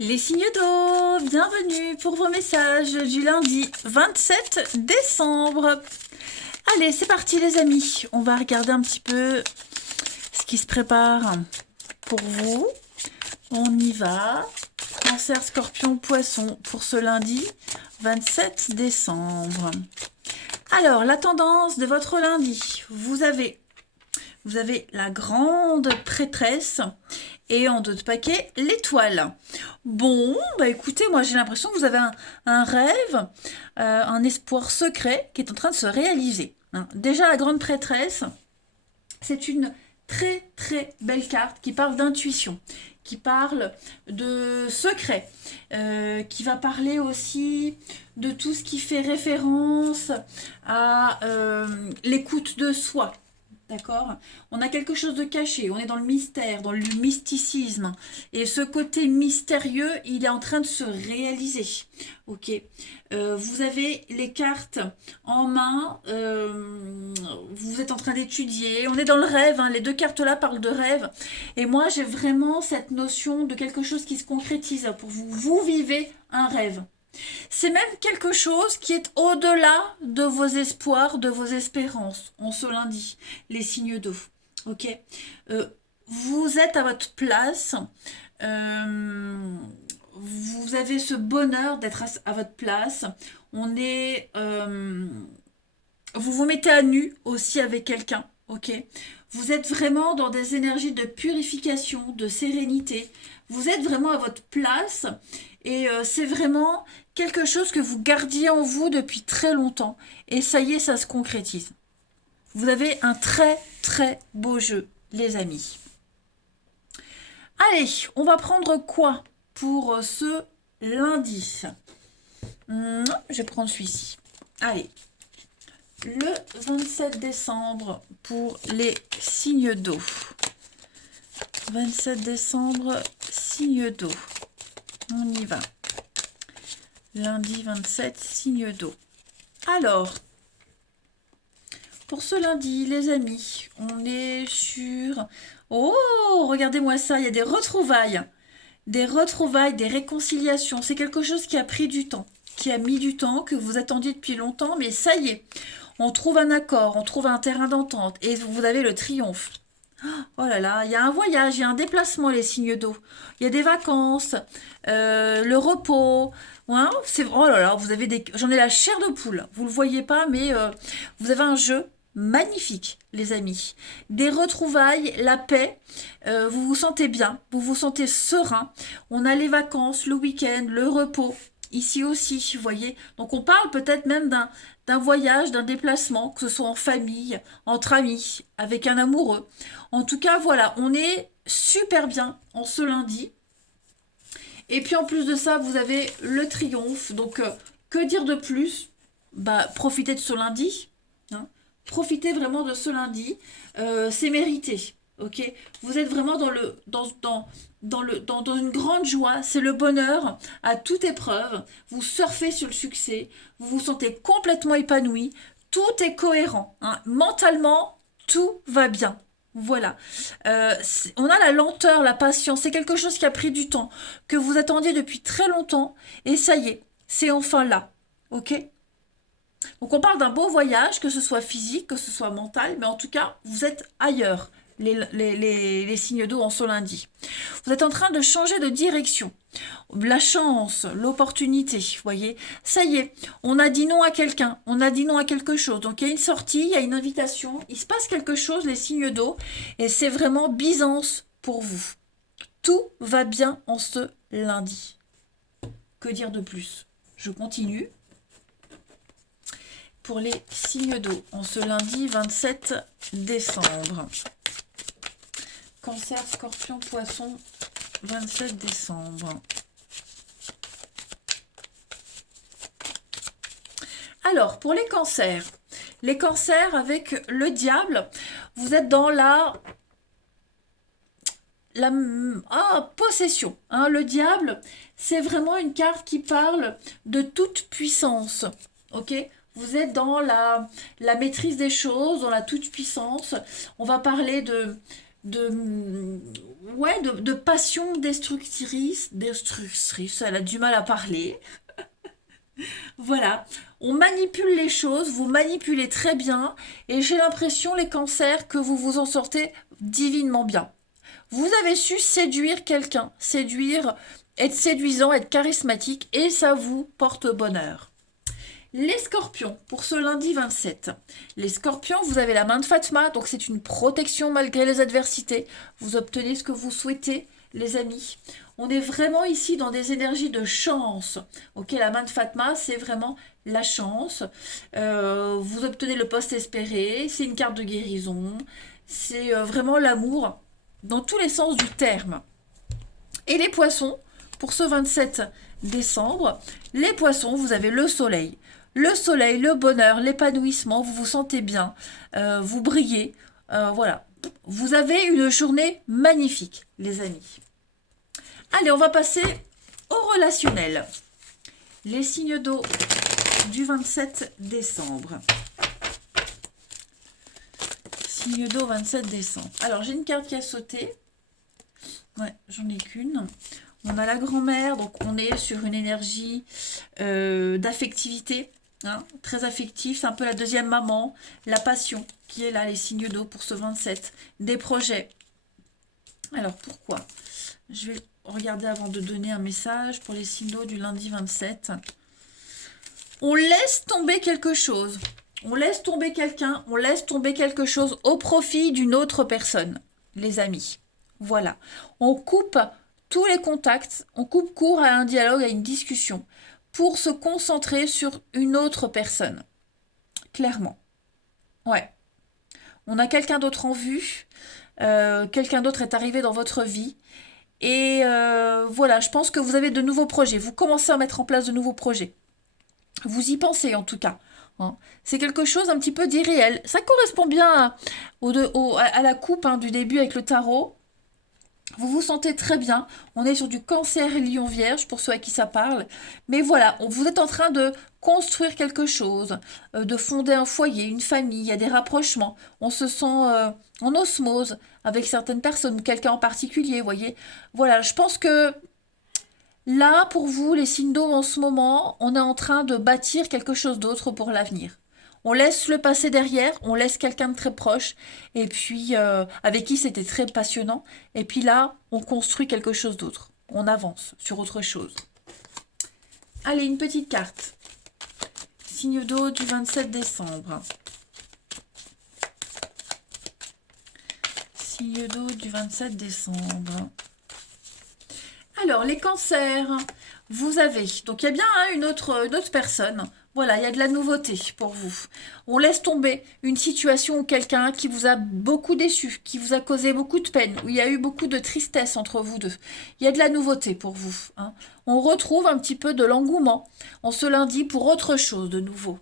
Les signes d'eau, bienvenue pour vos messages du lundi 27 décembre. Allez, c'est parti les amis, on va regarder un petit peu ce qui se prépare pour vous. On y va. Cancer, Scorpion, Poisson pour ce lundi 27 décembre. Alors, la tendance de votre lundi, vous avez la grande prêtresse et en 2 de paquet, l'étoile. Bon, bah écoutez, moi j'ai l'impression que vous avez un rêve, un espoir secret qui est en train de se réaliser. Déjà, la grande prêtresse, c'est une très très belle carte qui parle d'intuition, qui parle de secret, qui va parler aussi de tout ce qui fait référence à l'écoute de soi. D'accord? On a quelque chose de caché, on est dans le mystère, dans le mysticisme. Et ce côté mystérieux, il est en train de se réaliser. Ok? Vous avez les cartes en main, vous êtes en train d'étudier, on est dans le rêve, hein, les 2 cartes-là parlent de rêve. Et moi, j'ai vraiment cette notion de quelque chose qui se concrétise pour vous. Vous vivez un rêve. C'est même quelque chose qui est au-delà de vos espoirs, de vos espérances, en ce lundi, les signes d'eau. Ok, vous êtes à votre place, vous avez ce bonheur d'être à votre place. On est, vous vous mettez à nu aussi avec quelqu'un. Ok, vous êtes vraiment dans des énergies de purification, de sérénité. Vous êtes vraiment à votre place et c'est vraiment quelque chose que vous gardiez en vous depuis très longtemps. Et ça y est, ça se concrétise. Vous avez un très très beau jeu, les amis. Allez, on va prendre quoi pour ce lundi? Je vais prendre celui-ci. Allez, le 27 décembre pour les signes d'eau. 27 décembre, signe d'eau. On y va. Lundi 27, signe d'eau. Alors, pour ce lundi, les amis, on est sur... Oh, regardez-moi ça, il y a des retrouvailles. Des retrouvailles, des réconciliations. C'est quelque chose qui a pris du temps, qui a mis du temps, que vous attendiez depuis longtemps, mais ça y est. On trouve un accord, on trouve un terrain d'entente et vous avez le triomphe. Oh là là, il y a un voyage, il y a un déplacement, les signes d'eau. Il y a des vacances, le repos. Ouais, c'est oh là là, vous avez des, j'en ai la chair de poule. Vous le voyez pas, mais vous avez un jeu magnifique, les amis. Des retrouvailles, la paix. Vous vous sentez bien, vous vous sentez serein. On a les vacances, le week-end, le repos. Ici aussi, vous voyez. Donc on parle peut-être même d'un voyage, d'un déplacement, que ce soit en famille, entre amis, avec un amoureux. En tout cas, voilà, on est super bien en ce lundi. Et puis en plus de ça, vous avez le triomphe. Donc, que dire de plus? Bah, profitez de ce lundi. Hein. Profitez vraiment de ce lundi. C'est mérité. Ok, vous êtes vraiment dans une grande joie. C'est le bonheur à toute épreuve. Vous surfez sur le succès. Vous vous sentez complètement épanoui. Tout est cohérent. Hein. Mentalement, tout va bien. Voilà. On a la lenteur, la patience. C'est quelque chose qui a pris du temps, que vous attendiez depuis très longtemps. Et ça y est, c'est enfin là. Ok? Donc on parle d'un beau voyage, que ce soit physique, que ce soit mental, mais en tout cas, vous êtes ailleurs, les signes d'eau en ce lundi. Vous êtes en train de changer de direction. La chance, l'opportunité, vous voyez. Ça y est, on a dit non à quelqu'un, on a dit non à quelque chose. Donc il y a une sortie, il y a une invitation, il se passe quelque chose, les signes d'eau, et c'est vraiment Byzance pour vous. Tout va bien en ce lundi. Que dire de plus? Je continue. Pour les signes d'eau en ce lundi 27 décembre. Cancer, Scorpion, Poisson, 27 décembre. Alors, pour les cancers avec le diable, vous êtes dans la possession. Hein. Le diable, c'est vraiment une carte qui parle de toute puissance. Ok? Vous êtes dans la maîtrise des choses, dans la toute-puissance. On va parler de, ouais, de passion destructrice, elle a du mal à parler. Voilà, on manipule les choses, vous manipulez très bien, et j'ai l'impression, les cancers, que vous vous en sortez divinement bien. Vous avez su séduire quelqu'un, séduire, être séduisant, être charismatique, et ça vous porte bonheur. Les scorpions, pour ce lundi 27. Les scorpions, vous avez la main de Fatma, donc c'est une protection malgré les adversités. Vous obtenez ce que vous souhaitez, les amis. On est vraiment ici dans des énergies de chance. Ok, la main de Fatma, c'est vraiment la chance. Vous obtenez le poste espéré, c'est une carte de guérison. C'est vraiment l'amour dans tous les sens du terme. Et les poissons, pour ce 27 décembre, les poissons, vous avez le soleil. Le soleil, le bonheur, l'épanouissement, vous vous sentez bien, vous brillez, voilà. Vous avez une journée magnifique, les amis. Allez, on va passer au relationnel. Les signes d'eau du 27 décembre. Signe d'eau 27 décembre. Alors, j'ai une carte qui a sauté. Ouais, j'en ai qu'une. On a la grand-mère, donc on est sur une énergie d'affectivité, hein, très affective. C'est un peu la deuxième maman, la passion qui est là, les signes d'eau pour ce 27. Des projets. Alors, pourquoi? Je vais regarder avant de donner un message pour les signes d'eau du lundi 27. On laisse tomber quelque chose. On laisse tomber quelqu'un, on laisse tomber quelque chose au profit d'une autre personne, les amis. Voilà. On coupe tous les contacts, on coupe court à un dialogue, à une discussion, pour se concentrer sur une autre personne. Clairement. Ouais. On a quelqu'un d'autre en vue, quelqu'un d'autre est arrivé dans votre vie, et voilà, je pense que vous avez de nouveaux projets, vous commencez à mettre en place de nouveaux projets. Vous y pensez en tout cas. Hein. C'est quelque chose un petit peu d'irréel. Ça correspond bien à la coupe hein, du début avec le tarot. Vous vous sentez très bien. On est sur du cancer et lion vierge pour ceux à qui ça parle. Mais voilà, vous êtes en train de construire quelque chose, de fonder un foyer, une famille. Il y a des rapprochements. On se sent en osmose avec certaines personnes ou quelqu'un en particulier, vous voyez. Voilà, je pense que là, pour vous, les signes d'eau en ce moment, on est en train de bâtir quelque chose d'autre pour l'avenir. On laisse le passé derrière, on laisse quelqu'un de très proche, et puis avec qui c'était très passionnant. Et puis là, on construit quelque chose d'autre. On avance sur autre chose. Allez, une petite carte. Signe d'eau du 27 décembre. Signe d'eau du 27 décembre. Alors, les cancers, vous avez, donc il y a bien hein, une autre personne, voilà, il y a de la nouveauté pour vous. On laisse tomber une situation ou quelqu'un qui vous a beaucoup déçu, qui vous a causé beaucoup de peine, où il y a eu beaucoup de tristesse entre vous deux. Il y a de la nouveauté pour vous. Hein. On retrouve un petit peu de l'engouement en ce lundi pour autre chose de nouveau.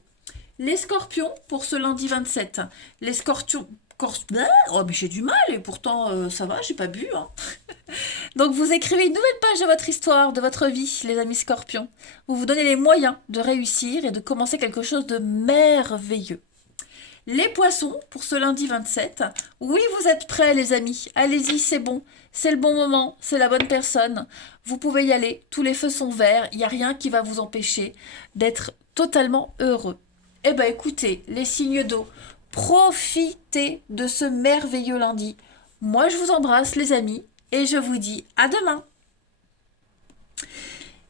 Les scorpions, pour ce lundi 27, les scorpions... Oh, mais j'ai du mal et pourtant ça va, j'ai pas bu. Hein. Donc vous écrivez une nouvelle page de votre histoire, de votre vie, les amis scorpions. Vous vous donnez les moyens de réussir et de commencer quelque chose de merveilleux. Les poissons, pour ce lundi 27, oui, vous êtes prêts les amis, allez-y, c'est bon, c'est le bon moment, c'est la bonne personne. Vous pouvez y aller, tous les feux sont verts, il n'y a rien qui va vous empêcher d'être totalement heureux. Eh bien écoutez, les signes d'eau, profitez de ce merveilleux lundi. Moi je vous embrasse les amis. Et je vous dis à demain.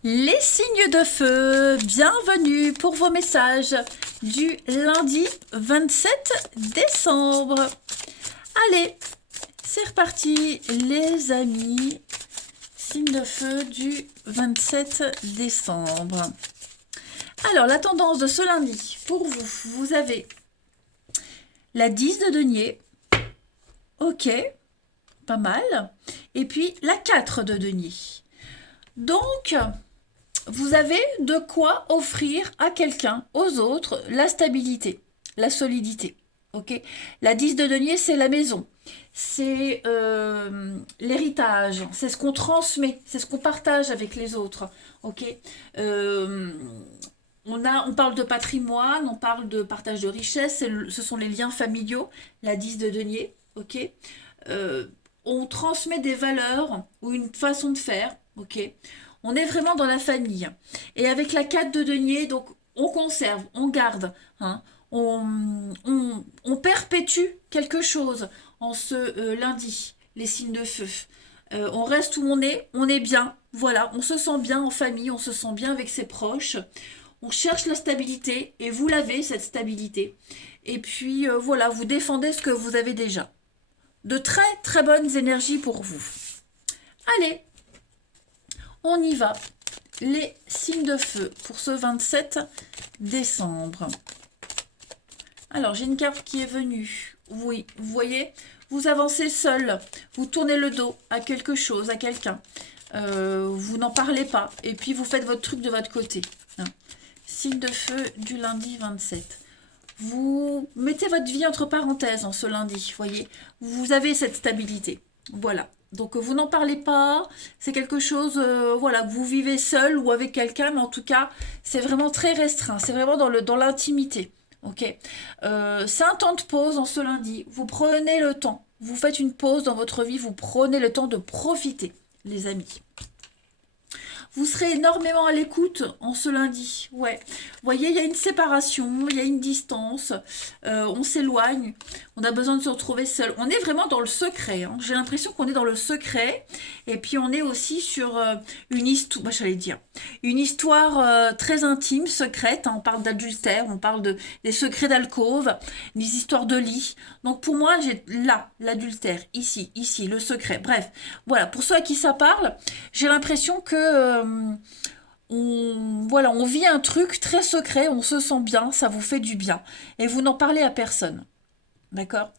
Les signes de feu, bienvenue pour vos messages du lundi 27 décembre. Allez, c'est reparti les amis. Signes de feu du 27 décembre. Alors, la tendance de ce lundi, pour vous, vous avez la 10 de denier. Ok. Pas mal. Et puis la 4 de denier. Donc, vous avez de quoi offrir à quelqu'un, aux autres, la stabilité, la solidité. Ok. La 10 de denier, c'est la maison. C'est l'héritage. C'est ce qu'on transmet. C'est ce qu'on partage avec les autres. Ok. On parle de patrimoine, on parle de partage de richesse. Ce sont les liens familiaux. La 10 de denier. Ok. on transmet des valeurs ou une façon de faire, ok? On est vraiment dans la famille. Et avec la 4 de denier, donc on conserve, on garde, hein, on perpétue quelque chose en ce lundi, les signes de feu. On reste où on est bien, voilà, on se sent bien en famille, on se sent bien avec ses proches. On cherche la stabilité et vous l'avez, cette stabilité. Et puis voilà, vous défendez ce que vous avez déjà. De très très bonnes énergies pour vous. Allez, on y va. Les signes de feu pour ce 27 décembre. Alors, j'ai une carte qui est venue. Oui, vous voyez, vous avancez seul. Vous tournez le dos à quelque chose, à quelqu'un. Vous n'en parlez pas. Et puis, vous faites votre truc de votre côté. Hein. Signe de feu du lundi 27. Vous mettez votre vie entre parenthèses en ce lundi, voyez. Vous avez cette stabilité. Voilà. Donc, vous n'en parlez pas. C'est quelque chose, voilà, que vous vivez seul ou avec quelqu'un. Mais en tout cas, c'est vraiment très restreint. C'est vraiment dans l'intimité. Ok. C'est un temps de pause en ce lundi. Vous prenez le temps. Vous faites une pause dans votre vie. Vous prenez le temps de profiter, les amis. Vous serez énormément à l'écoute en ce lundi. Ouais. Vous voyez, il y a une séparation, il y a une distance. On s'éloigne. On a besoin de se retrouver seul. On est vraiment dans le secret. Hein. J'ai l'impression qu'on est dans le secret. Et puis, on est aussi sur une histoire, bah, j'allais dire, une histoire très intime, secrète. Hein. On parle d'adultère, on parle des secrets d'alcôve, des histoires de lit. Donc, pour moi, j'ai là, l'adultère, ici, le secret. Bref, voilà. Pour ceux à qui ça parle, j'ai l'impression que on vit un truc très secret, on se sent bien, ça vous fait du bien. Et vous n'en parlez à personne. D'accord.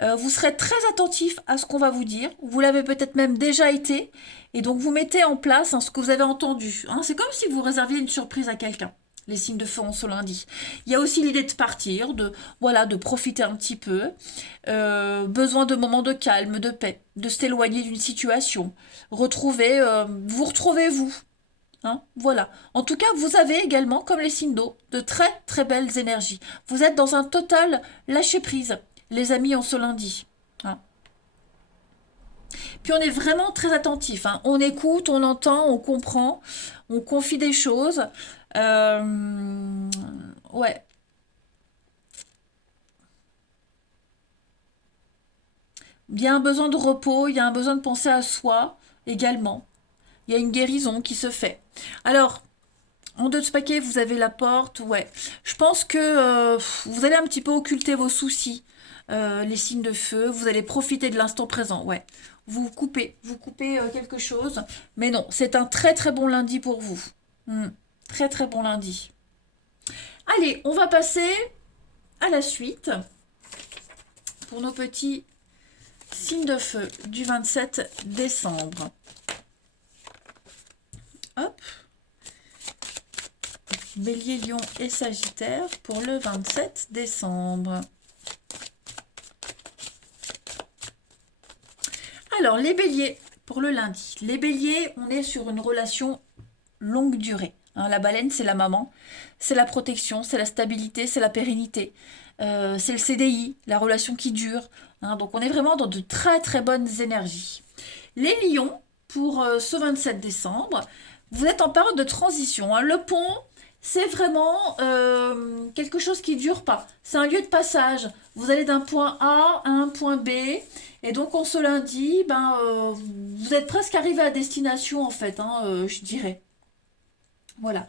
Vous serez très attentif à ce qu'on va vous dire. Vous l'avez peut-être même déjà été. Et donc vous mettez en place ce que vous avez entendu. Hein. C'est comme si vous réserviez une surprise à quelqu'un. Les signes de feu en ce lundi. Il y a aussi l'idée de partir, de profiter un petit peu. Besoin de moments de calme, de paix, de s'éloigner d'une situation. Vous retrouvez vous. Hein, voilà. En tout cas, vous avez également, comme les signes d'eau, de très très belles énergies. Vous êtes dans un total lâcher-prise, les amis, en ce lundi. Hein. Puis on est vraiment très attentif. Hein. On écoute, on entend, on comprend, on confie des choses. Ouais. Il y a un besoin de repos, il y a un besoin de penser à soi également. Il y a une guérison qui se fait. Alors, en deux de ce paquet, vous avez la porte, ouais. Je pense que vous allez un petit peu occulter vos soucis, les signes de feu. Vous allez profiter de l'instant présent, ouais. Vous coupez quelque chose. Mais non, c'est un très très bon lundi pour vous. Très très bon lundi. Allez, on va passer à la suite pour nos petits signes de feu du 27 décembre. Hop. Bélier, Lion et Sagittaire pour le 27 décembre. Alors, les béliers pour le lundi. Les béliers, on est sur une relation longue durée. Hein, la baleine, c'est la maman, c'est la protection, c'est la stabilité, c'est la pérennité. C'est le CDI, la relation qui dure. Hein, donc, on est vraiment dans de très très bonnes énergies. Les lions, pour ce 27 décembre, vous êtes en période de transition. Hein. Le pont, c'est vraiment quelque chose qui ne dure pas. C'est un lieu de passage. Vous allez d'un point A à un point B. Et donc, on se lundi, vous êtes presque arrivé à destination, en fait, hein, je dirais. Voilà.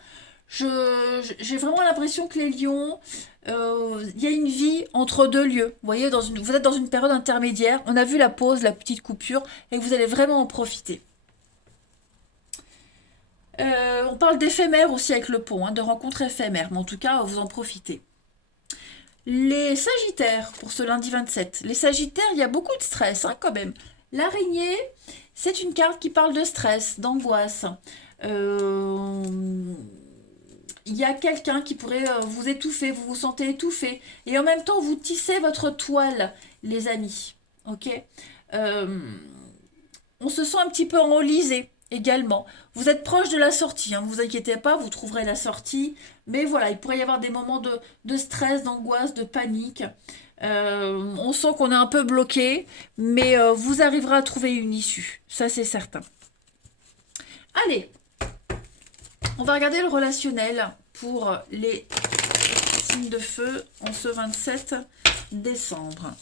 J'ai vraiment l'impression que les lions, il y a une vie entre deux lieux. Vous voyez, vous êtes dans une période intermédiaire. On a vu la pause, la petite coupure, et vous allez vraiment en profiter. On parle d'éphémère aussi avec le pont, hein, de rencontres éphémères, mais en tout cas, vous en profitez. Les Sagittaires, pour ce lundi 27. Les Sagittaires, il y a beaucoup de stress, hein, quand même. L'araignée, c'est une carte qui parle de stress, d'angoisse. Il y a quelqu'un qui pourrait vous étouffer, vous vous sentez étouffé. Et en même temps, vous tissez votre toile, les amis. Ok. On se sent un petit peu enlisé également. Vous êtes proche de la sortie, hein, ne vous inquiétez pas, vous trouverez la sortie. Mais voilà, il pourrait y avoir des moments de stress, d'angoisse, de panique. On sent qu'on est un peu bloqué, mais vous arriverez à trouver une issue. Ça, c'est certain. Allez, on va regarder le relationnel pour les signes de feu en ce 27 décembre.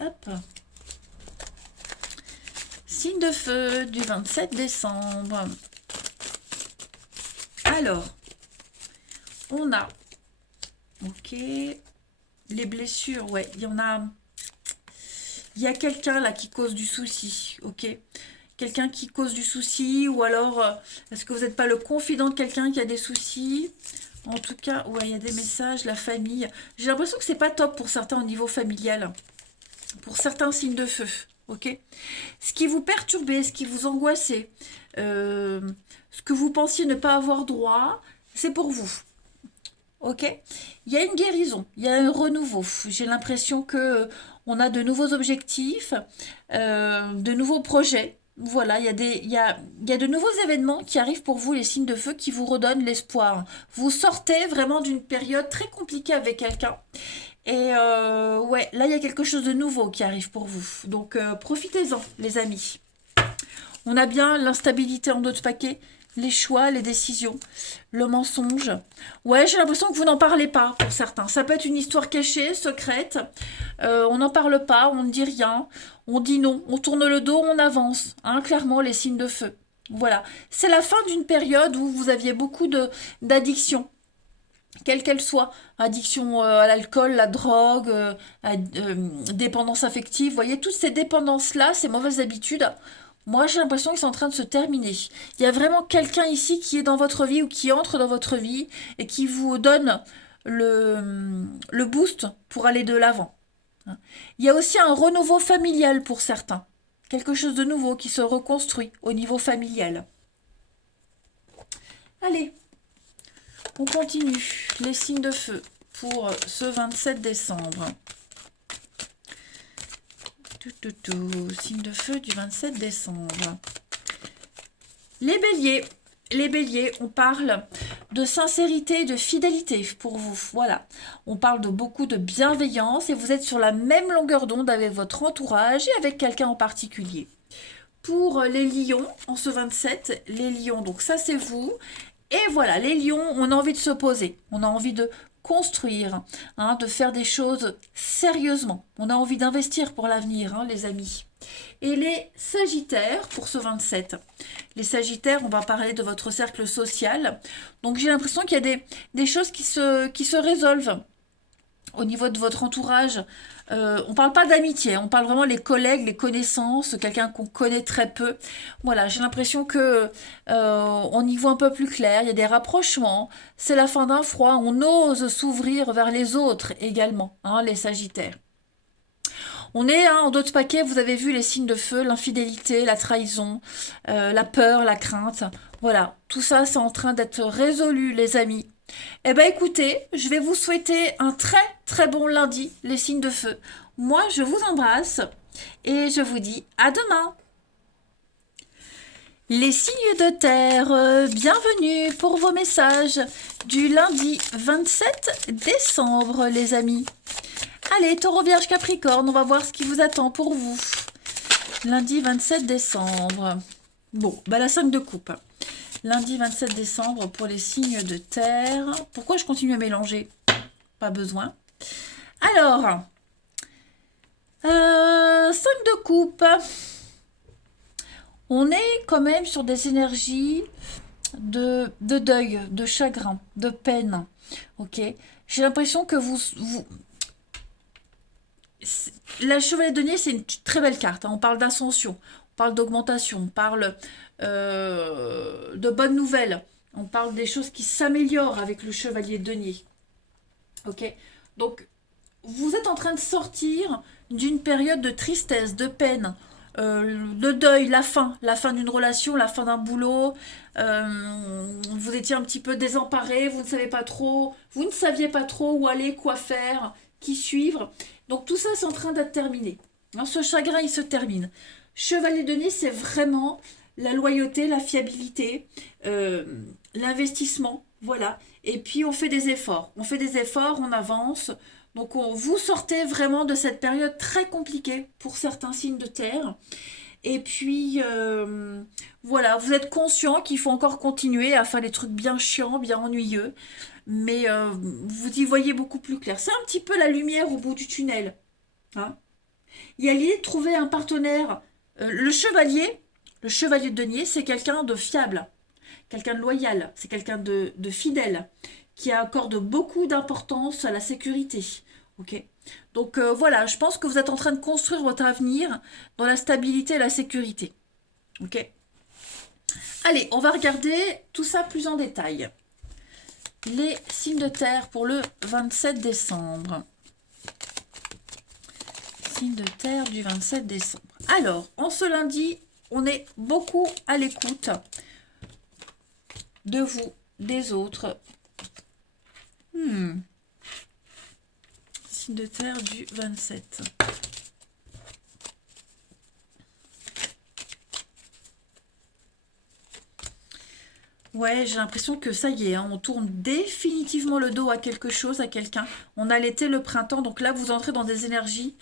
Hop. Signe de feu du 27 décembre. Alors, on a, ok, les blessures, ouais, il y en a, il y a quelqu'un là qui cause du souci, ok, quelqu'un qui cause du souci, ou alors, est-ce que vous n'êtes pas le confident de quelqu'un qui a des soucis? En tout cas, ouais, il y a des messages, la famille. J'ai l'impression que c'est pas top pour certains au niveau familial, pour certains signes de feu, ok. Ce qui vous perturbait, ce qui vous angoissait, ce que vous pensiez ne pas avoir droit, c'est pour vous. Ok, il y a une guérison, il y a un renouveau. J'ai l'impression que on a de nouveaux objectifs, de nouveaux projets. Voilà, il y a de nouveaux événements qui arrivent pour vous, les signes de feu, qui vous redonnent l'espoir. Vous sortez vraiment d'une période très compliquée avec quelqu'un. Et ouais, là, il y a quelque chose de nouveau qui arrive pour vous. Donc, profitez-en, les amis. On a bien l'instabilité en d'autres paquets, les choix, les décisions, le mensonge. Ouais, j'ai l'impression que vous n'en parlez pas pour certains. Ça peut être une histoire cachée, secrète. On n'en parle pas, on ne dit rien. On dit non, on tourne le dos, on avance. Hein, clairement, les signes de feu. Voilà. C'est la fin d'une période où vous aviez beaucoup d'addictions. Quelle qu'elle soit, addiction à l'alcool, la drogue, dépendance affective, vous voyez, toutes ces dépendances-là, ces mauvaises habitudes, moi j'ai l'impression qu'ils sont en train de se terminer. Il y a vraiment quelqu'un ici qui est dans votre vie ou qui entre dans votre vie et qui vous donne le boost pour aller de l'avant. Il y a aussi un renouveau familial pour certains. Quelque chose de nouveau qui se reconstruit au niveau familial. Allez, on continue. Les signes de feu pour ce 27 décembre. Signe de feu du 27 décembre. Les béliers. Les béliers, on parle de sincérité et de fidélité pour vous. Voilà. On parle de beaucoup de bienveillance et vous êtes sur la même longueur d'onde avec votre entourage et avec quelqu'un en particulier. Pour les lions, en ce 27, les lions, donc ça c'est vous. Et voilà, les lions, on a envie de se poser. On a envie de construire, hein, de faire des choses sérieusement. On a envie d'investir pour l'avenir, hein, les amis. Et les sagittaires, pour ce 27. Les sagittaires, on va parler de votre cercle social. Donc j'ai l'impression qu'il y a des choses qui se résolvent au niveau de votre entourage. On parle pas d'amitié, on parle vraiment les collègues, les connaissances, quelqu'un qu'on connaît très peu. Voilà, j'ai l'impression que on y voit un peu plus clair, il y a des rapprochements, c'est la fin d'un froid, on ose s'ouvrir vers les autres également, hein, les sagittaires. On est hein, en d'autres paquets, vous avez vu les signes de feu, l'infidélité, la trahison, la peur, la crainte. Voilà, tout ça c'est en train d'être résolu les amis. Eh bien écoutez, je vais vous souhaiter un très très bon lundi, les signes de feu. Moi je vous embrasse et je vous dis à demain. Les signes de terre, bienvenue pour vos messages du lundi 27 décembre les amis. Allez, Taureau, Vierge, Capricorne, on va voir ce qui vous attend pour vous. Lundi 27 décembre. Bon, bah la 5 de coupe. Lundi 27 décembre pour les signes de terre. Pourquoi je continue à mélanger? Pas besoin. Alors, 5 de coupe. On est quand même sur des énergies de deuil, de chagrin, de peine. Ok. J'ai l'impression que la chevalier de denier, c'est une très belle carte. Hein. On parle d'ascension, on parle d'augmentation, on parle de bonnes nouvelles. On parle des choses qui s'améliorent avec le chevalier de denier. Ok. Donc, vous êtes en train de sortir d'une période de tristesse, de peine, de deuil, la fin d'une relation, la fin d'un boulot. Vous étiez un petit peu désemparé, vous ne saviez pas trop où aller, quoi faire, qui suivre. Donc tout ça, c'est en train d'être terminé. Hein, ce chagrin, il se termine. Chevalier de denier, c'est vraiment la loyauté, la fiabilité, l'investissement. Voilà. Et puis, on fait des efforts. On fait des efforts, on avance. Donc, vous sortez vraiment de cette période très compliquée pour certains signes de terre. Et puis, voilà, vous êtes conscient qu'il faut encore continuer à faire des trucs bien chiants, bien ennuyeux. Mais vous y voyez beaucoup plus clair. C'est un petit peu la lumière au bout du tunnel. Hein. Il y a l'idée de trouver un partenaire. Le chevalier de denier, c'est quelqu'un de fiable, quelqu'un de loyal, c'est quelqu'un de fidèle, qui accorde beaucoup d'importance à la sécurité. Ok. Donc voilà, je pense que vous êtes en train de construire votre avenir dans la stabilité et la sécurité. Ok. Allez, on va regarder tout ça plus en détail. Les signes de terre pour le 27 décembre. Signe de terre du 27 décembre. Alors, en ce lundi, on est beaucoup à l'écoute de vous, des autres. Signe de terre du 27. Ouais, j'ai l'impression que ça y est, hein, on tourne définitivement le dos à quelque chose, à quelqu'un. On a l'été, le printemps, donc là, vous entrez dans des énergies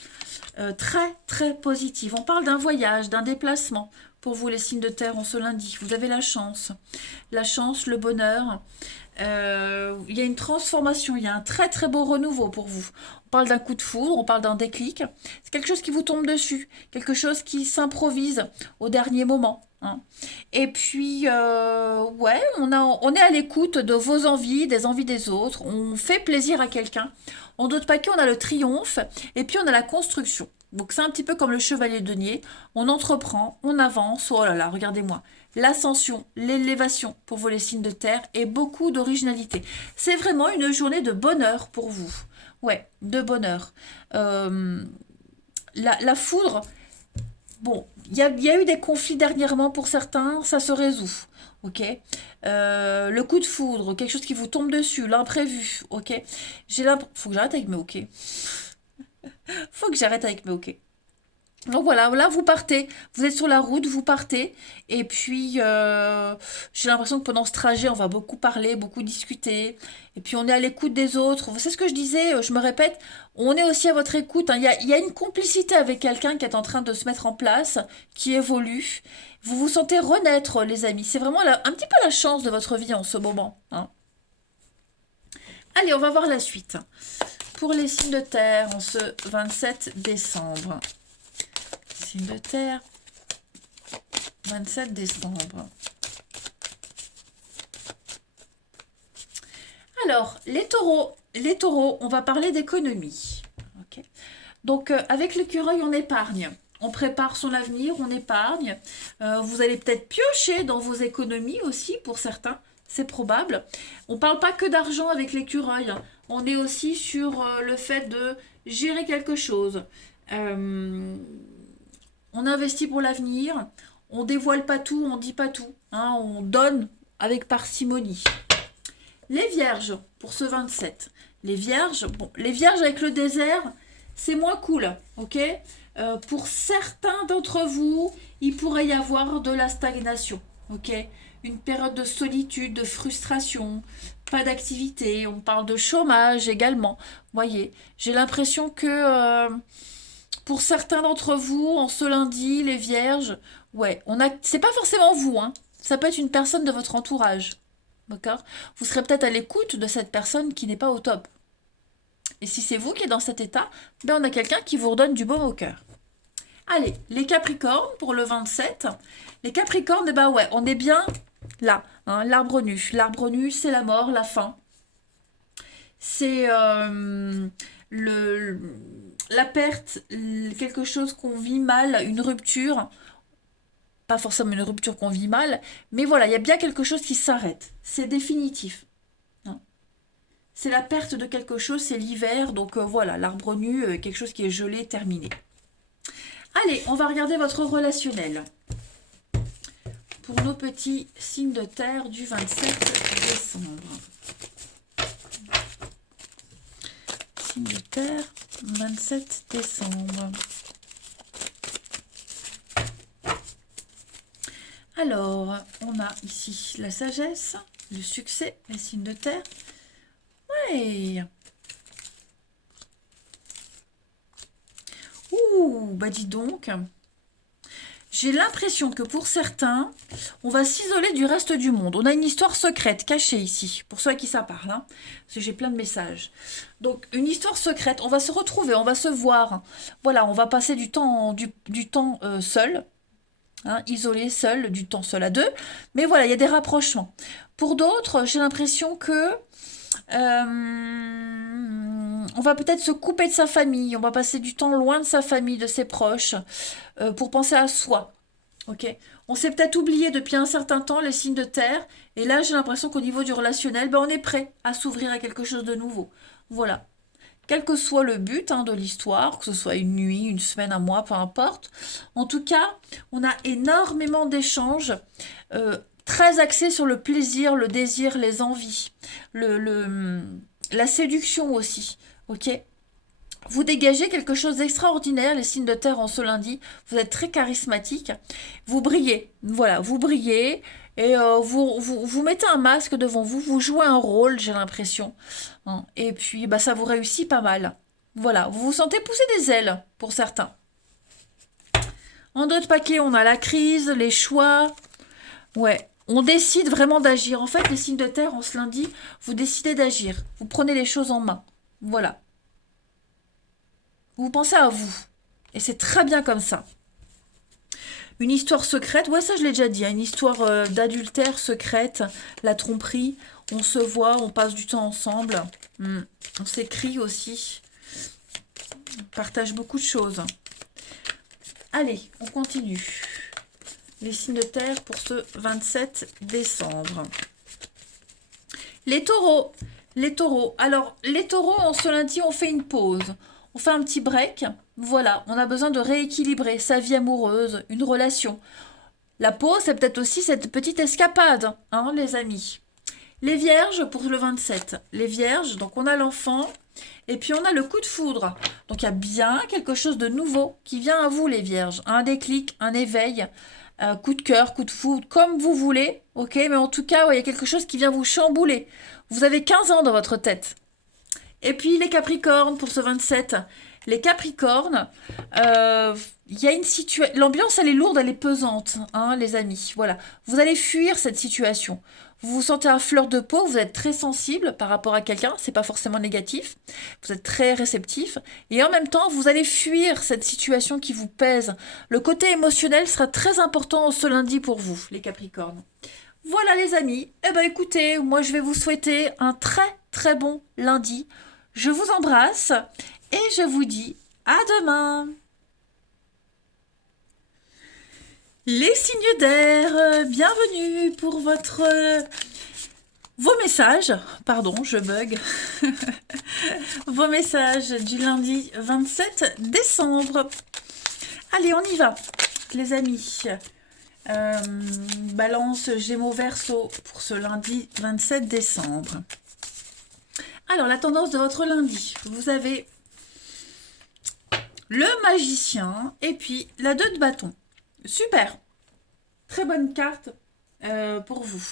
très, très positives. On parle d'un voyage, d'un déplacement pour vous, les signes de terre, en ce lundi. Vous avez la chance, le bonheur. Il y a une transformation, il y a un très, très beau renouveau pour vous. On parle d'un coup de foudre, on parle d'un déclic. C'est quelque chose qui vous tombe dessus, quelque chose qui s'improvise au dernier moment. Hein. Et puis, ouais, on est à l'écoute de vos envies, des envies des autres. On fait plaisir à quelqu'un. En d'autres paquets, on a le triomphe et puis on a la construction. Donc c'est un petit peu comme le chevalier de denier. On entreprend, on avance. Oh là là, regardez-moi. L'ascension, l'élévation pour vous les signes de terre et beaucoup d'originalité. C'est vraiment une journée de bonheur pour vous. Ouais, de bonheur. La foudre, bon, il y a eu des conflits dernièrement pour certains, ça se résout. Ok. Le coup de foudre, quelque chose qui vous tombe dessus, l'imprévu. Ok. Faut que j'arrête avec mes ok. Faut que j'arrête avec mes ok. Donc voilà, là vous partez, vous êtes sur la route, vous partez, et puis j'ai l'impression que pendant ce trajet on va beaucoup parler, beaucoup discuter, et puis on est à l'écoute des autres. C'est ce que je disais, je me répète, on est aussi à votre écoute. Hein. Il y a une complicité avec quelqu'un qui est en train de se mettre en place, qui évolue. Vous vous sentez renaître, les amis. C'est vraiment un petit peu la chance de votre vie en ce moment. Hein. Allez, on va voir la suite. Pour les signes de terre en ce 27 décembre. Signe de terre, 27 décembre. Alors, les taureaux, on va parler d'économie. Okay. Donc, avec l'écureuil, on épargne. On prépare son avenir, on épargne. Vous allez peut-être piocher dans vos économies aussi, pour certains. C'est probable. On ne parle pas que d'argent avec l'écureuil. On est aussi sur le fait de gérer quelque chose. On investit pour l'avenir, on dévoile pas tout, on dit pas tout, hein, on donne avec parcimonie. Les vierges, pour ce 27. Les vierges avec le désert, c'est moins cool, ok. Pour certains d'entre vous, il pourrait y avoir de la stagnation, ok. Une période de solitude, de frustration, pas d'activité, on parle de chômage également. Voyez, j'ai l'impression que... pour certains d'entre vous, en ce lundi, les vierges, ouais, c'est pas forcément vous, hein. Ça peut être une personne de votre entourage. D'accord. Vous serez peut-être à l'écoute de cette personne qui n'est pas au top. Et si c'est vous qui êtes dans cet état, ben on a quelqu'un qui vous redonne du baume au cœur. Allez, les Capricornes pour le 27. Les Capricornes, eh ben ouais, on est bien là. Hein, l'arbre nu. L'arbre nu, c'est la mort, la fin. C'est la perte, quelque chose qu'on vit mal, une rupture. Pas forcément une rupture qu'on vit mal, mais voilà, il y a bien quelque chose qui s'arrête. C'est définitif. Hein. C'est la perte de quelque chose, c'est l'hiver, donc voilà, l'arbre nu, quelque chose qui est gelé, terminé. Allez, on va regarder votre relationnel. Pour nos petits signes de terre du 27 décembre. Signe de terre, 27 décembre. Alors, on a ici la sagesse, le succès, les signes de terre. Ouais. Ouh, bah dis donc. J'ai l'impression que pour certains, on va s'isoler du reste du monde. On a une histoire secrète cachée ici, pour ceux à qui ça parle, hein, parce que j'ai plein de messages. Donc, une histoire secrète, on va se retrouver, on va se voir. Voilà, on va passer du temps, du temps seul, hein, isolé, seul, du temps seul à deux. Mais voilà, il y a des rapprochements. Pour d'autres, j'ai l'impression que on va peut-être se couper de sa famille, on va passer du temps loin de sa famille, de ses proches, pour penser à soi. Ok. On s'est peut-être oublié depuis un certain temps les signes de terre, et là j'ai l'impression qu'au niveau du relationnel, ben, on est prêt à s'ouvrir à quelque chose de nouveau. Voilà. Quel que soit le but, hein, de l'histoire, que ce soit une nuit, une semaine, un mois, peu importe. En tout cas, on a énormément d'échanges, très axés sur le plaisir, le désir, les envies, la séduction aussi. Ok. Vous dégagez quelque chose d'extraordinaire, les signes de terre en ce lundi. Vous êtes très charismatique. Vous brillez. Voilà, vous brillez. Et vous mettez un masque devant vous. Vous jouez un rôle, j'ai l'impression. Hein. Et puis, bah, ça vous réussit pas mal. Voilà, vous vous sentez pousser des ailes, pour certains. En d'autres paquets, on a la crise, les choix. Ouais, on décide vraiment d'agir. En fait, les signes de terre en ce lundi, vous décidez d'agir. Vous prenez les choses en main. Voilà. Vous pensez à vous. Et c'est très bien comme ça. Une histoire secrète, ouais, ça je l'ai déjà dit, hein, une histoire d'adultère secrète, la tromperie, on se voit, on passe du temps ensemble, on s'écrit aussi, on partage beaucoup de choses. Allez, on continue. Les signes de terre pour ce 27 décembre. Les taureaux. Les taureaux. Alors, les taureaux, en ce lundi, on fait une pause. On fait un petit break. Voilà, on a besoin de rééquilibrer sa vie amoureuse, une relation. La pause, c'est peut-être aussi cette petite escapade, hein, les amis. Les vierges pour le 27. Les vierges, donc on a l'enfant et puis on a le coup de foudre. Donc il y a bien quelque chose de nouveau qui vient à vous, les vierges. Un déclic, un éveil, un coup de cœur, coup de foudre, comme vous voulez. Ok, mais en tout cas, ouais, il y a quelque chose qui vient vous chambouler. Vous avez 15 ans dans votre tête. Et puis les Capricornes pour ce 27. Les Capricornes, il y a une situation. L'ambiance, elle est lourde, elle est pesante, hein, les amis. Voilà. Vous allez fuir cette situation. Vous vous sentez à fleur de peau, vous êtes très sensible par rapport à quelqu'un, c'est pas forcément négatif. Vous êtes très réceptif. Et en même temps, vous allez fuir cette situation qui vous pèse. Le côté émotionnel sera très important ce lundi pour vous, les Capricornes. Voilà, les amis. Eh ben, écoutez, moi, je vais vous souhaiter un très, très bon lundi. Je vous embrasse et je vous dis à demain. Les signes d'air, bienvenue pour vos messages. Pardon, je bug. Vos messages du lundi 27 décembre. Allez, on y va, les amis. Balance, Gémeaux, Verseau pour ce lundi 27 décembre. Alors, la tendance de votre lundi, vous avez le magicien et puis la 2 de bâton. Super, très bonne carte pour vous.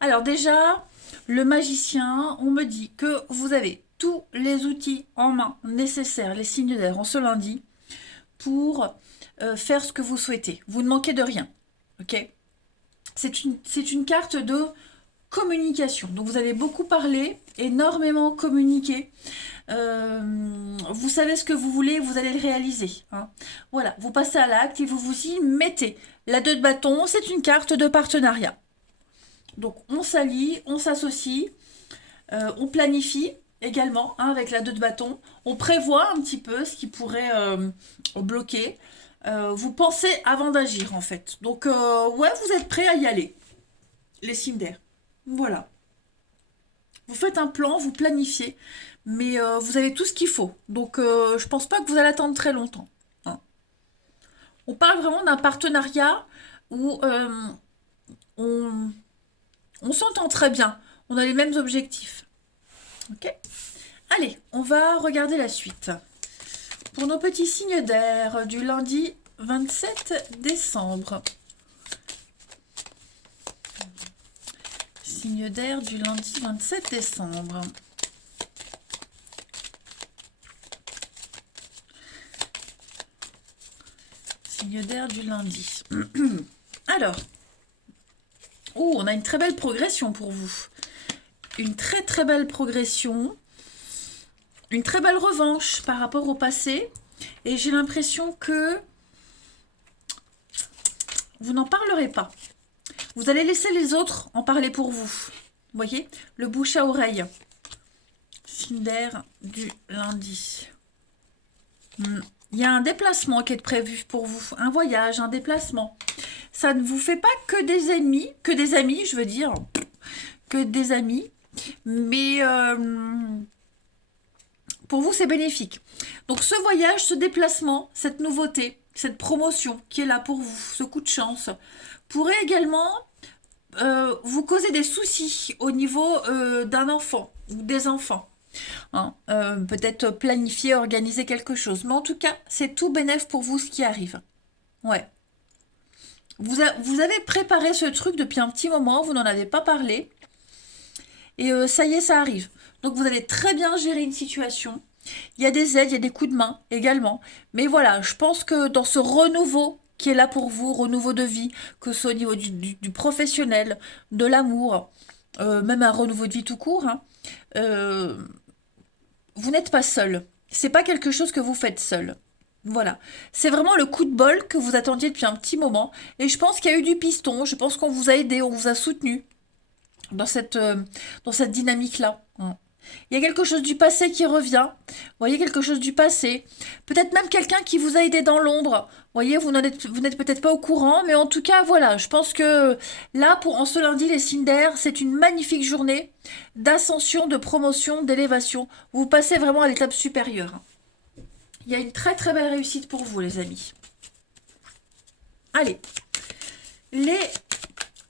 Alors déjà, le magicien, on me dit que vous avez tous les outils en main nécessaires, les signes d'air en ce lundi, pour faire ce que vous souhaitez. Vous ne manquez de rien, ok? C'est une carte de communication. Donc vous allez beaucoup parler, énormément communiquer. Vous savez ce que vous voulez, vous allez le réaliser. Hein. Voilà, vous passez à l'acte et vous vous y mettez. La 2 de bâton, c'est une carte de partenariat. Donc on s'allie, on s'associe, on planifie également, hein, avec la 2 de bâton. On prévoit un petit peu ce qui pourrait bloquer. Vous pensez avant d'agir en fait. Donc ouais, vous êtes prêts à y aller. Les signes d'air. Voilà. Vous faites un plan, vous planifiez, mais vous avez tout ce qu'il faut. Donc je pense pas que vous allez attendre très longtemps. Hein. On parle vraiment d'un partenariat où on s'entend très bien. On a les mêmes objectifs. Ok ? Allez, on va regarder la suite. Pour nos petits signes d'air du lundi 27 décembre. Signe d'air du lundi 27 décembre. Signe d'air du lundi. Alors, oh, on a une très belle progression pour vous. Une très très belle progression. Une très belle revanche par rapport au passé. Et j'ai l'impression que vous n'en parlerez pas. Vous allez laisser les autres en parler pour vous. Vous voyez, le bouche à oreille. Signe d'air du lundi. Il y a un déplacement qui est prévu pour vous. Un voyage, un déplacement. Ça ne vous fait pas que des amis, je veux dire. Que des amis. Mais pour vous, c'est bénéfique. Donc ce voyage, ce déplacement, cette nouveauté, cette promotion qui est là pour vous, ce coup de chance, pourrait également vous causer des soucis au niveau d'un enfant ou des enfants. Hein, peut-être planifier, organiser quelque chose. Mais en tout cas, c'est tout bénef pour vous ce qui arrive. Ouais. Vous avez préparé ce truc depuis un petit moment, vous n'en avez pas parlé. Et ça y est, ça arrive. Donc vous allez très bien gérer une situation. Il y a des aides, il y a des coups de main également. Mais voilà, je pense que dans ce renouveau qui est là pour vous, renouveau de vie, que ce soit au niveau du professionnel, de l'amour, même un renouveau de vie tout court, hein, vous n'êtes pas seul. C'est pas quelque chose que vous faites seul. Voilà. C'est vraiment le coup de bol que vous attendiez depuis un petit moment. Et je pense qu'il y a eu du piston. Je pense qu'on vous a aidé, on vous a soutenu dans cette dynamique-là. Il y a quelque chose du passé qui revient. Vous voyez, quelque chose du passé. Peut-être même quelqu'un qui vous a aidé dans l'ombre. Vous voyez, vous n'êtes peut-être pas au courant, mais en tout cas, voilà. Je pense que là, en ce lundi, les signes d'air, c'est une magnifique journée d'ascension, de promotion, d'élévation. Vous passez vraiment à l'étape supérieure. Il y a une très très belle réussite pour vous, les amis. Allez. Les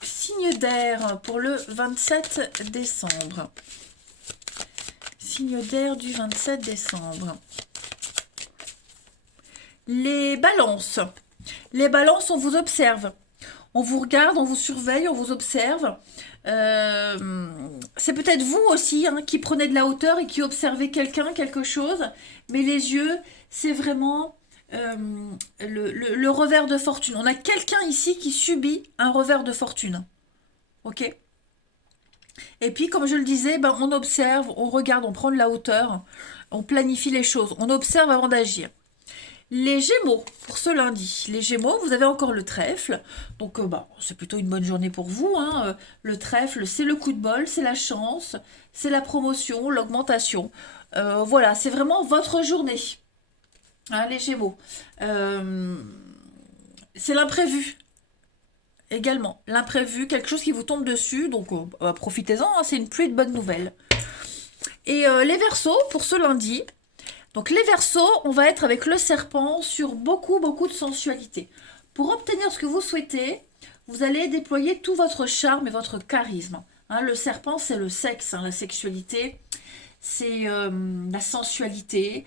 signes d'air pour le 27 décembre. Signe d'air du 27 décembre. Les balances. Les balances, on vous observe. On vous regarde, on vous surveille, on vous observe. C'est peut-être vous aussi hein, qui prenez de la hauteur et qui observez quelqu'un, quelque chose. Mais les yeux, c'est vraiment le revers de fortune. On a quelqu'un ici qui subit un revers de fortune. Ok ? Et puis, comme je le disais, ben, on observe, on regarde, on prend de la hauteur, on planifie les choses, on observe avant d'agir. Les Gémeaux, pour ce lundi. Les Gémeaux, vous avez encore le trèfle. Donc, c'est plutôt une bonne journée pour vous. Hein. Le trèfle, c'est le coup de bol, c'est la chance, c'est la promotion, l'augmentation. Voilà, c'est vraiment votre journée. Hein, les Gémeaux. C'est l'imprévu. Également, l'imprévu, quelque chose qui vous tombe dessus, donc profitez-en, hein, c'est une pluie de bonnes nouvelles. Et les Verseaux, pour ce lundi, donc les Verseaux, on va être avec le serpent sur beaucoup de sensualité. Pour obtenir ce que vous souhaitez, vous allez déployer tout votre charme et votre charisme. Hein, le serpent, c'est le sexe, hein, la sexualité, c'est la sensualité,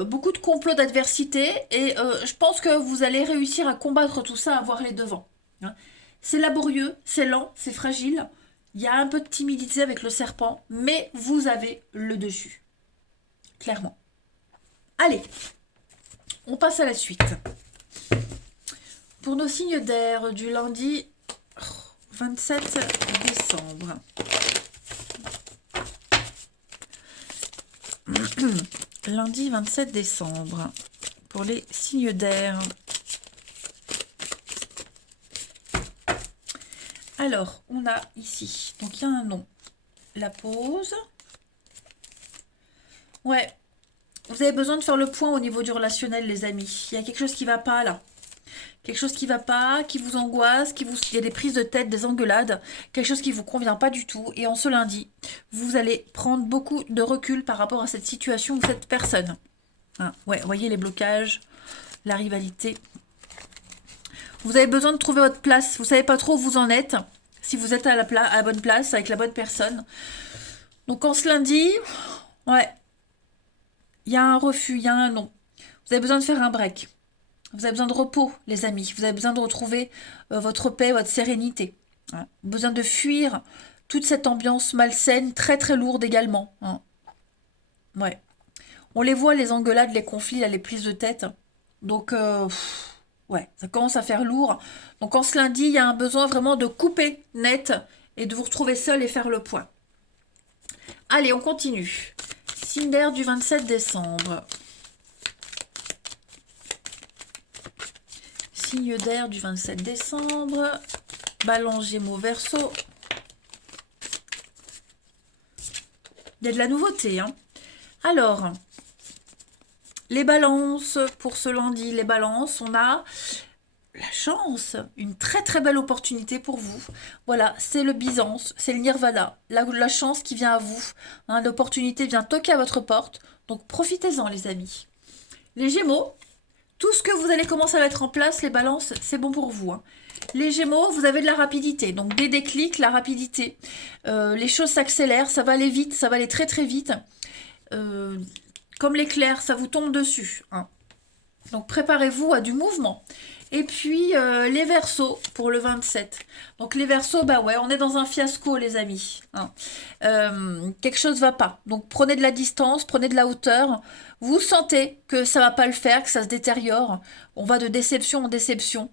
beaucoup de complots d'adversité, et je pense que vous allez réussir à combattre tout ça, à avoir les devants. Hein. C'est laborieux, c'est lent, c'est fragile. Il y a un peu de timidité avec le serpent, mais vous avez le dessus. Clairement. Allez, on passe à la suite. Pour nos signes d'air du lundi 27 décembre. Lundi 27 décembre. Pour les signes d'air. Alors, on a ici, donc il y a un nom, la pause. Ouais, vous avez besoin de faire le point au niveau du relationnel, les amis. Il y a quelque chose qui ne va pas là. Quelque chose qui ne va pas, qui vous angoisse, il y a des prises de tête, des engueulades, quelque chose qui ne vous convient pas du tout. Et en ce lundi, vous allez prendre beaucoup de recul par rapport à cette situation ou cette personne. Hein, ouais, voyez les blocages, la rivalité. Vous avez besoin de trouver votre place. Vous ne savez pas trop où vous en êtes. Si vous êtes à la bonne place, avec la bonne personne. Donc, en ce lundi, ouais, il y a un refus, il y a un non. Vous avez besoin de faire un break. Vous avez besoin de repos, les amis. Vous avez besoin de retrouver votre paix, votre sérénité. Hein. Besoin de fuir toute cette ambiance malsaine, très très lourde également. Hein. Ouais. On les voit, les engueulades, les conflits, là, les prises de tête. Donc, ouais, ça commence à faire lourd. Donc, en ce lundi, il y a un besoin vraiment de couper net et de vous retrouver seul et faire le point. Allez, on continue. Signe d'air du 27 décembre. Signe d'air du 27 décembre. Balance, Gémeaux, Verseau. Il y a de la nouveauté, hein. Alors, les balances, pour ce lundi, les balances, on a la chance, une très très belle opportunité pour vous. Voilà, c'est le Byzance, c'est le Nirvana, la chance qui vient à vous. Hein, l'opportunité vient toquer à votre porte, donc profitez-en les amis. Les Gémeaux, tout ce que vous allez commencer à mettre en place, les balances, c'est bon pour vous. Hein. Les Gémeaux, vous avez de la rapidité, donc des déclics, la rapidité. Les choses s'accélèrent, ça va aller vite, ça va aller très très vite. Comme l'éclair, ça vous tombe dessus. Hein. Donc préparez-vous à du mouvement. Et puis les Verseaux pour le 27. Donc les Verseaux, bah ouais, on est dans un fiasco les amis. Hein. Quelque chose va pas. Donc prenez de la distance, prenez de la hauteur. Vous sentez que ça va pas le faire, que ça se détériore. On va de déception en déception.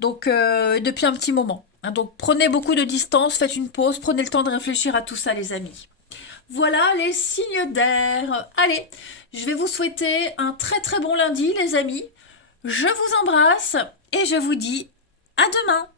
Donc depuis un petit moment. Hein. Donc prenez beaucoup de distance, faites une pause, prenez le temps de réfléchir à tout ça les amis. Voilà les signes d'air. Allez, je vais vous souhaiter un très très bon lundi les amis. Je vous embrasse et je vous dis à demain.